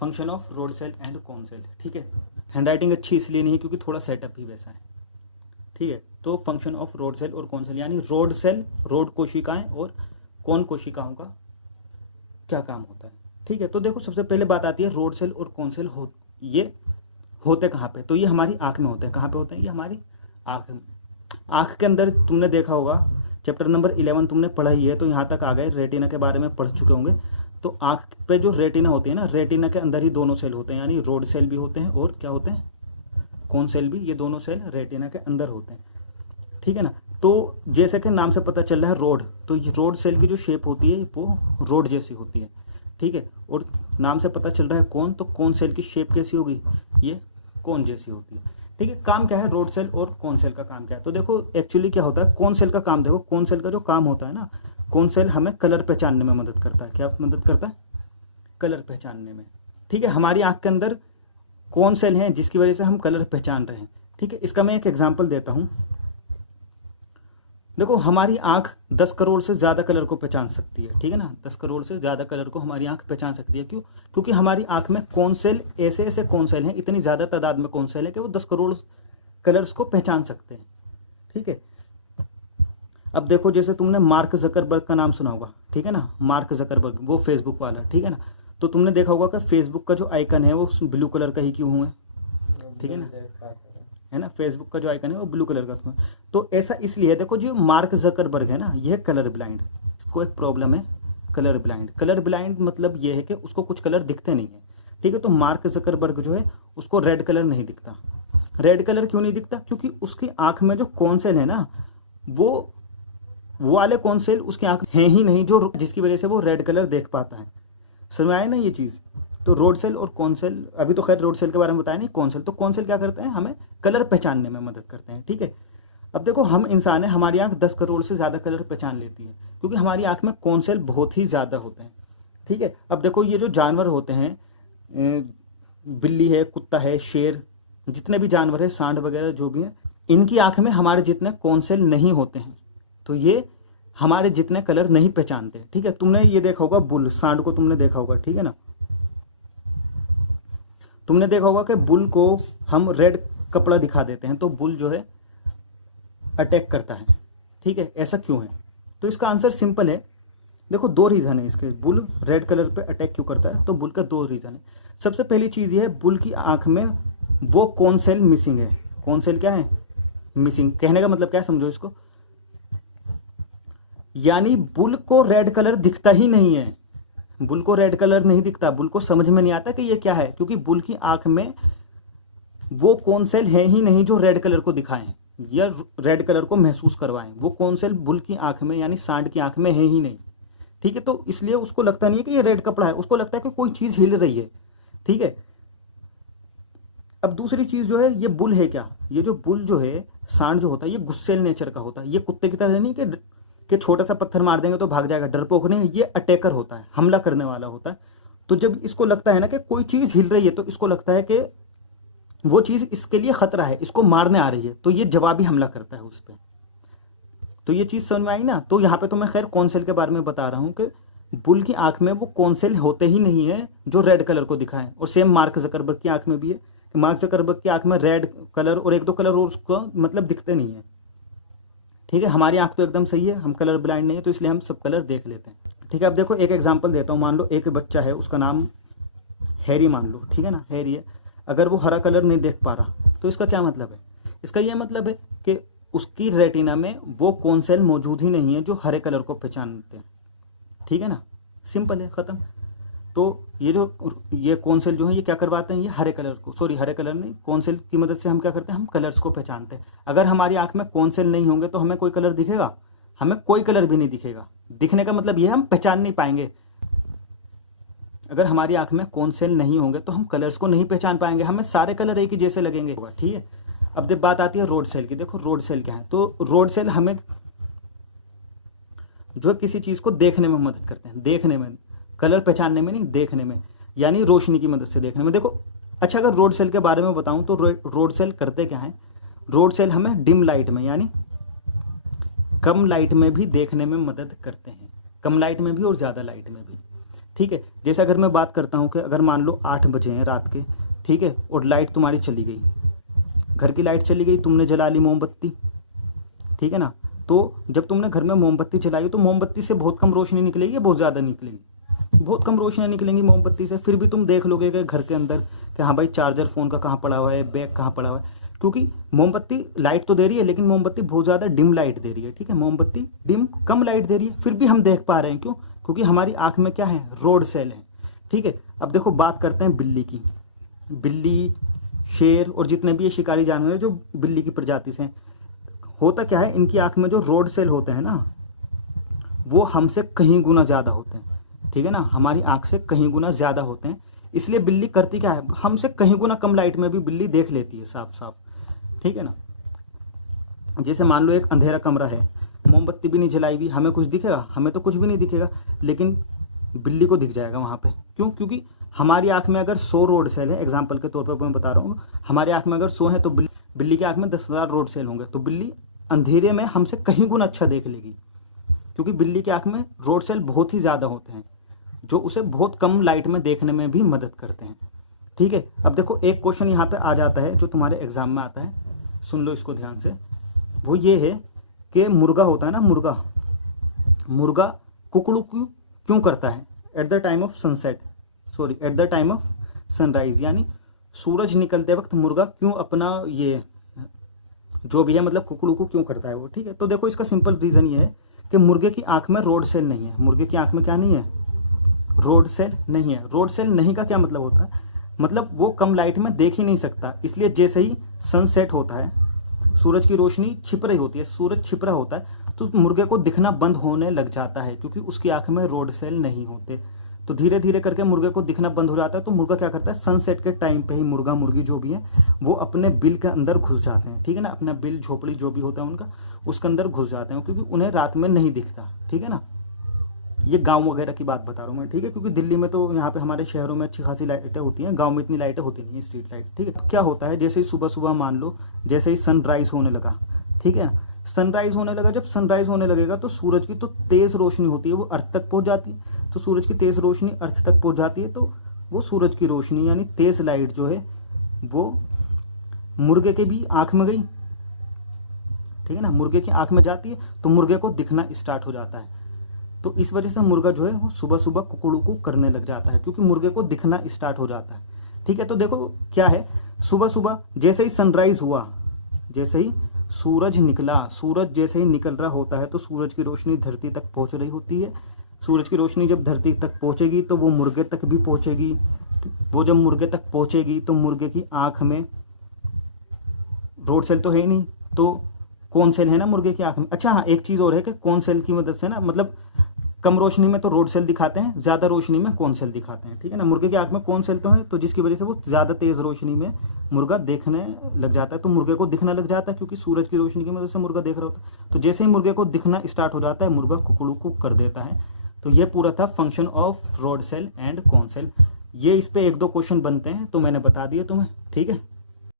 Function of rod cell and cone cell. ठीक है, handwriting अच्छी इसलिए नहीं है क्योंकि थोड़ा सेटअप ही वैसा है। ठीक है, तो फंक्शन ऑफ रोड सेल और कोन सेल, यानी रोड सेल रोड कोशिकाएं और कोन कोशिकाओं का क्या काम होता है। ठीक है, तो देखो सबसे पहले बात आती है रोड सेल और कोन सेल ये होते कहाँ पे, तो ये हमारी आँख में होते हैं। कहाँ पे होते हैं? ये हमारी आँख में। आँख के अंदर तुमने देखा होगा चैप्टर नंबर 11 तुमने पढ़ा ही है, तो यहाँ तक आ गए, रेटिना के बारे में पढ़ चुके होंगे। तो आँख पे जो रेटिना होती है ना, रेटिना के अंदर ही दोनों सेल होते हैं, यानी रोड सेल भी होते हैं और क्या होते हैं, कोन सेल भी। ये दोनों सेल रेटिना के अंदर होते हैं। ठीक है ना, तो जैसे कि नाम से पता चल रहा है रोड, तो ये रोड सेल की जो शेप होती है वो रोड जैसी होती है। ठीक है, और नाम से पता चल रहा है कोन, तो कोन सेल की शेप कैसी होगी, ये कोन जैसी होती है। ठीक है, काम क्या है रोड सेल और कोन सेल का काम क्या है, तो देखो एक्चुअली क्या होता है कोन सेल का काम। देखो कोन सेल का जो काम होता है ना, कोन सेल हमें कलर पहचानने में मदद करता है। क्या मदद करता है? कलर पहचानने में। ठीक है, हमारी आँख के अंदर कोन सेल हैं जिसकी वजह से हम कलर पहचान रहे हैं। ठीक है, इसका मैं एक एग्जाम्पल देता हूँ। देखो हमारी आंख 10 करोड़ से ज़्यादा कलर को पहचान सकती है। ठीक है ना, 10 करोड़ से ज़्यादा कलर को हमारी आंख पहचान सकती है। क्यों? क्योंकि हमारी आंख में कौन सेल ऐसे ऐसे कौन सेल हैं, इतनी ज़्यादा तादाद में कौन सेल है कि वो 10 करोड़ कलर्स को पहचान सकते हैं। ठीक है, अब देखो जैसे तुमने मार्क जकरबर्ग का नाम सुना होगा। ठीक है ना, मार्क जकरबर्ग, वो फेसबुक वाला। ठीक है ना, तो तुमने देखा होगा कि फेसबुक का जो आइकन है वो ब्लू कलर का ही क्यों है? ठीक है ना, है ना, फेसबुक का जो आइकन है वो ब्लू कलर का है। तो ऐसा इसलिए, देखो जो मार्क जकरबर्ग है ना, यह कलर ब्लाइंड, इसको एक प्रॉब्लम है कलर ब्लाइंड। कलर ब्लाइंड मतलब ये है कि उसको कुछ कलर दिखते नहीं है। ठीक है, तो मार्क जकरबर्ग जो है उसको रेड कलर नहीं दिखता। रेड कलर क्यों नहीं दिखता? क्योंकि उसकी आंख में जो कौन सेल है ना, वो वाले कौन सेल उसकी आंख है ही नहीं, जो जिसकी वजह से वो रेड कलर देख पाता है। समझ में आया ना ये चीज़? तो रोड सेल और कौन सेल, अभी तो खैर रोड सेल के बारे में बताया नहीं, कौन सेल, तो कौन सेल क्या करते हैं, हमें कलर पहचानने में मदद करते हैं। ठीक है, अब देखो हम इंसान है, हमारी आंख 10 करोड़ से ज़्यादा कलर पहचान लेती है क्योंकि हमारी आंख में कौन सेल बहुत ही ज़्यादा होते हैं। ठीक है, अब देखो ये जो जानवर होते हैं, बिल्ली है, कुत्ता है, शेर, जितने भी जानवर है, सांड वगैरह जो भी हैं, इनकी आंख में हमारे जितने कौन सेल नहीं होते हैं, तो ये हमारे जितने कलर नहीं पहचानते। ठीक है, तुमने ये देखा होगा बुल, सांड को तुमने देखा होगा। ठीक है ना, तुमने देखा होगा कि बुल को हम रेड कपड़ा दिखा देते हैं तो बुल जो है अटैक करता है। ठीक है, ऐसा क्यों है? तो इसका आंसर सिंपल है। देखो दो रीज़न है इसके, बुल रेड कलर पे अटैक क्यों करता है, तो बुल का दो रीज़न है। सबसे पहली चीज़ ये है, बुल की आंख में वो कौन सेल मिसिंग है। कौन सेल क्या है? मिसिंग। कहने का मतलब क्या है, समझो इसको, यानी बुल को रेड कलर दिखता ही नहीं है। बुल को रेड कलर नहीं दिखता, बुल को समझ में नहीं आता कि ये क्या है, क्योंकि बुल की आंख में वो कौन सेल है ही नहीं जो रेड कलर को दिखाएं या रेड कलर को महसूस करवाएं। वो कौन सेल बुल की आंख में, यानी सांड की आंख में है ही नहीं। ठीक है, तो इसलिए उसको लगता नहीं है कि ये रेड कपड़ा है, उसको लगता है कि कोई चीज़ हिल रही है। ठीक है, अब दूसरी चीज़ जो है, ये बुल है क्या, ये जो बुल जो है, सांड जो होता है, ये गुस्सेल नेचर का होता है। ये कुत्ते की तरह नहीं कि छोटा सा पत्थर मार देंगे तो भाग जाएगा, डरपोक नहीं, ये अटैकर होता है, हमला करने वाला होता है। तो जब इसको लगता है ना कि कोई चीज़ हिल रही है, तो इसको लगता है कि वो चीज़ इसके लिए खतरा है, इसको मारने आ रही है, तो ये जवाबी हमला करता है उस पर। तो ये चीज़ समझ में आई ना। तो यहाँ पे तो मैं खैर कौन सेल के बारे में बता रहा हूँ कि बुल की आंख में वो कौन सेल होते ही नहीं है जो रेड कलर को दिखाएं। और सेम मार्क जकरबर्ग की आंख में भी है, मार्क जकरबर्ग की आंख में रेड कलर और एक दो कलर और उसको मतलब दिखते नहीं है। ठीक है, हमारी आंख तो एकदम सही है, हम कलर ब्लाइंड नहीं है, तो इसलिए हम सब कलर देख लेते हैं। ठीक है, अब देखो एक एग्जांपल देता हूँ। मान लो एक बच्चा है, उसका नाम हैरी मान लो। ठीक है ना, हैरी है। अगर वो हरा कलर नहीं देख पा रहा, तो इसका क्या मतलब है? इसका ये मतलब है कि उसकी रेटिना में वो कौन सेल मौजूद ही नहीं है जो हरे कलर को पहचानते हैं। ठीक है ना, सिंपल है, ख़त्म। तो ये कौन सेल जो है, ये क्या करवाते हैं, ये हरे कलर को, सॉरी हरे कलर नहीं, कौन सेल की मदद से हम क्या करते हैं, हम कलर्स को पहचानते हैं। अगर हमारी आंख में कौन सेल नहीं होंगे तो हमें कोई कलर दिखेगा? हमें कोई कलर भी नहीं दिखेगा। दिखने का मतलब ये हम पहचान नहीं पाएंगे। अगर हमारी आंख में कौन सेल नहीं होंगे तो हम कलर्स को नहीं पहचान पाएंगे, हमें सारे कलर एक ही जैसे लगेंगे। ठीक है, अब जब बात आती है रोड सेल की, देखो रोड सेल क्या है। तो रोड सेल हमें जो किसी चीज़ को देखने में मदद करते हैं, देखने में, कलर पहचानने में नहीं, देखने में, यानी रोशनी की मदद से देखने में। देखो अच्छा, अगर रोड सेल के बारे में बताऊं तो रोड सेल करते क्या हैं, रोड सेल हमें डिम लाइट में, यानी कम लाइट में भी देखने में मदद करते हैं, कम लाइट में भी और ज़्यादा लाइट में भी। ठीक है। जैसे अगर मैं बात करता हूँ कि अगर मान लो 8 बजे हैं रात के, ठीक है, और लाइट तुम्हारी चली गई, घर की लाइट चली गई, तुमने जला ली मोमबत्ती, ठीक है ना। तो जब तुमने घर में मोमबत्ती जलाई तो मोमबत्ती से बहुत कम रोशनी निकलेगी या बहुत ज़्यादा निकलेगी? बहुत कम रोशनियाँ निकलेंगी मोमबत्ती से। फिर भी तुम देख लोगे कि घर के अंदर कि हाँ भाई चार्जर फ़ोन का कहाँ पड़ा हुआ है, बैग कहाँ पड़ा हुआ है, क्योंकि मोमबत्ती लाइट तो दे रही है लेकिन मोमबत्ती बहुत ज़्यादा डिम लाइट दे रही है, ठीक है, मोमबत्ती डिम कम लाइट दे रही है, फिर भी हम देख पा रहे हैं। क्यों? क्योंकि हमारी आँख में क्या है, रोड सेल है, ठीक है। अब देखो बात करते हैं बिल्ली की। बिल्ली, शेर और जितने भी ये शिकारी जानवर हैं जो बिल्ली की प्रजाति से हैं, होता क्या है, इनकी आँख में जो रोड सेल होते हैं ना, वो हमसे कहीं गुना ज़्यादा होते हैं, ठीक है ना, हमारी आँख से कहीं गुना ज़्यादा होते हैं। इसलिए बिल्ली करती क्या है, हमसे कहीं गुना कम लाइट में भी बिल्ली देख लेती है साफ साफ, ठीक है ना। जैसे मान लो एक अंधेरा कमरा है, मोमबत्ती भी नहीं जलाई हुई, हमें कुछ दिखेगा? हमें तो कुछ भी नहीं दिखेगा, लेकिन बिल्ली को दिख जाएगा वहाँ पे। क्यों? क्योंकि हमारी आँख में अगर 100 रोड सेल है, एग्जाम्पल के तौर पर मैं बता रहा हूँ, हमारी आँख में अगर 100 है तो बिल्ली की आँख में 10,000 रोड सेल होंगे, तो बिल्ली अंधेरे में हमसे कहीं गुना अच्छा देख लेगी, क्योंकि बिल्ली की आँख में रोड सेल बहुत ही ज़्यादा होते हैं जो उसे बहुत कम लाइट में देखने में भी मदद करते हैं, ठीक है। अब देखो एक क्वेश्चन यहाँ पे आ जाता है जो तुम्हारे एग्जाम में आता है, सुन लो इसको ध्यान से। वो ये है कि मुर्गा होता है ना, मुर्गा कुकड़ू क्यों करता है at the time of sunset, sorry at the time of sunrise, यानी सूरज निकलते वक्त मुर्गा क्यों अपना ये जो भी है मतलब कुकड़ू को क्यों करता है वो, ठीक है। तो देखो इसका सिंपल रीज़न ये है कि मुर्गे की आंख में रोड सेल नहीं है। मुर्गे की आंख में क्या नहीं है, रोड सेल नहीं है। रोड सेल नहीं का क्या मतलब होता है, मतलब वो कम लाइट में देख ही नहीं सकता, इसलिए जैसे ही सनसेट होता है, सूरज की रोशनी छिप रही होती है, सूरज छिप रहा होता है, तो मुर्गे को दिखना बंद होने लग जाता है, क्योंकि उसकी आंख में रोड सेल नहीं होते। तो धीरे धीरे करके मुर्गे को दिखना बंद हो जाता है। तो मुर्गा क्या करता है, सनसेट के टाइम पे ही मुर्गा मुर्गी जो भी है वो अपने बिल के अंदर घुस जाते हैं, ठीक है ना, अपना बिल झोपड़ी जो भी होता है उनका, उसके अंदर घुस जाते हैं, क्योंकि उन्हें रात में नहीं दिखता, ठीक है ना। ये गांव वगैरह की बात बता रहा हूँ मैं, ठीक है, क्योंकि दिल्ली में तो यहाँ पे हमारे शहरों में अच्छी खासी लाइटें होती हैं, गांव में इतनी लाइटें होती नहीं है, स्ट्रीट लाइट, ठीक है। तो क्या होता है, जैसे ही सुबह सुबह मान लो जैसे ही सनराइज होने लगा, ठीक है, सनराइज होने लगा, जब सनराइज होने लगेगा तो सूरज की तो तेज़ रोशनी होती है वो अर्थ तक पहुँच जाती है। तो सूरज की तेज़ रोशनी अर्थ तक पहुँच जाती है, तो वो सूरज की रोशनी यानी तेज़ लाइट जो है वो मुर्गे के भी आँख में गई, ठीक है ना, मुर्गे की आँख में जाती है तो मुर्गे को दिखना स्टार्ट हो जाता है। तो इस वजह से मुर्गा जो है वो सुबह सुबह कुकड़ू को करने लग जाता है, क्योंकि मुर्गे को दिखना स्टार्ट हो जाता है, ठीक है। तो देखो क्या है, सुबह सुबह जैसे ही सनराइज हुआ, जैसे ही सूरज निकला, सूरज जैसे ही निकल रहा होता है तो सूरज की रोशनी धरती तक पहुंच रही होती है। सूरज की रोशनी जब धरती तक पहुंचेगी तो वो मुर्गे तक भी पहुंचेगी। वो जब मुर्गे तक पहुंचेगी तो मुर्गे की आँख में रोड सेल तो है ही नहीं, तो कौन सेल है ना मुर्गे की आँख में। अच्छा हाँ, एक चीज़ और है कि कौन सेल की मदद से ना, मतलब कम रोशनी में तो रोड सेल दिखाते हैं, ज़्यादा रोशनी में कौन सेल दिखाते हैं, ठीक है ना। मुर्गे की आँख में कौन सेल तो है, तो जिसकी वजह से वो ज़्यादा तेज़ रोशनी में मुर्गा देखने लग जाता है, तो मुर्गे को दिखना लग जाता है, क्योंकि सूरज की रोशनी की मदद से मुर्गा देख रहा होता है। तो जैसे ही मुर्गे को दिखना स्टार्ट हो जाता है, मुर्गा कुकड़ू को कर देता है। तो ये पूरा था function of rod cell and cone cell. ये इस पर 1-2 क्वेश्चन बनते हैं तो मैंने बता दिया तुम्हें, ठीक है।